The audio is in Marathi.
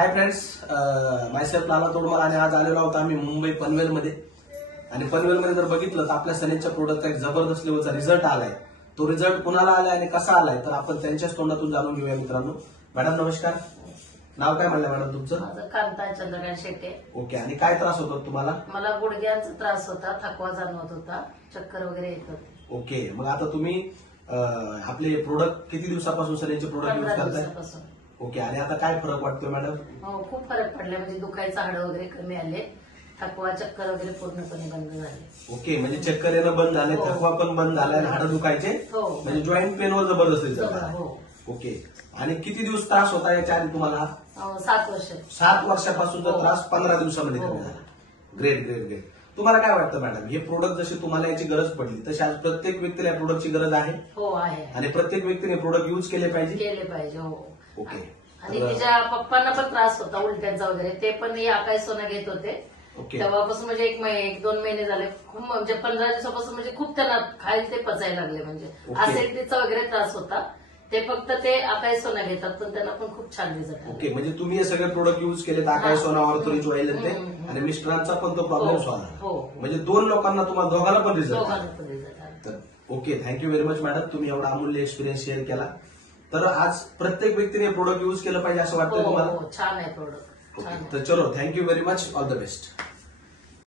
हाय फ्रेंड्स, मायसेल्फ लाला तोडमाल आणि आज आलेलो आहोत आम्ही मुंबई पनवेलमध्ये. आणि पनवेलमध्ये जर बघितलं तर आपल्या सनेजच्या प्रोडक्टचा एक जबरदस्त लेवलचा रिझल्ट आलाय. तो रिझल्ट कुणाला आलाय आणि कसा आलाय तर आपण त्यांच्याच तोंडातून जाणून घेऊया मित्रांनो. मॅडम नमस्कार, नाव काय म्हणलं मॅडम तुमचं? माझं कांता चंद्रकांत शेटे. ओके, आणि काय त्रास होतो तुम्हाला? मला गुडघ्यांचा त्रास होता, थकवा जाणवत होता, चक्कर वगैरे येत होती. ओके, मग आता तुम्ही आपले प्रोडक्ट किती दिवसापासून सनेजचे प्रोडक्ट यूज 15 करताय? दिवसापासून. ओके, आणि आता काय फरक वाटतोय मॅडम? हो, खूप फरक पडला. म्हणजे दुखायचं हाडं वगैरे कमी आले, थकवा चक्कर वगैरे पूर्णपणे बंद झाले. ओके, म्हणजे चक्कर येणं बंद झालंय, हो. थकवा पण बंद झालाय आणि हाडं दुखायचे हो. म्हणजे जॉईंट पेनवर जबरदस्त रिझल्ट आला. हो. ओके, आणि किती दिवस त्रास होता याच्या आधी तुम्हाला? 7 वर्ष. 7 वर्षापासूनचा हो. त्रास 15 दिवसामध्ये हो. कमी झाला. Great great great. तुम्हाला काय वाटतं मॅडम, हे प्रोडक्ट जशी तुम्हाला याची गरज पडली तशी आज प्रत्येक व्यक्तीला या प्रोडक्टची गरज आहे हो आहे. आणि प्रत्येक व्यक्तीने प्रोडक्ट यूज केले पाहिजे? केले पाहिजे. हो. ओके. आणि तिच्या पप्पांना पण त्रास होता उलट्यांचा वगैरे, ते पण या काय सोनं घेत होते. ओके. तेव्हापासून म्हणजे 1-2 महिने झाले, खूप म्हणजे 15 दिवसापासून म्हणजे खूप त्यांना खायला ते पचायला लागले. म्हणजे ओके. ऍसिडिटीचा वगैरे त्रास होता. ते फक्त ते आकाय सोना घेतात, पण त्यांना पण खूप छान रिझल्ट आला. ओके, म्हणजे तुम्ही हे सगळे प्रोडक्ट यूज केले, आकाय सोना, ऑर्थोरिच ऑइल ते, आणि मिस्टरांचा पण तो प्रॉब्लेम हो. सॉल्व्ह झाला. हो. म्हणजे 2 लोकांना तुम्हाला दोघांना पण रिझल्ट दोघांना पण रिझल्ट आला. तर okay, thank you very much madam, तुम्ही एवढा अमूल्य एक्सपिरियन्स शेअर केला. तर आज प्रत्येक व्यक्तीने प्रोडक्ट यूज केलं पाहिजे असं वाटतं हो, तुम्हाला? हो, छान आहे प्रोडक्ट, छान ओके, आहे. तर चलो, thank you very much, all the best.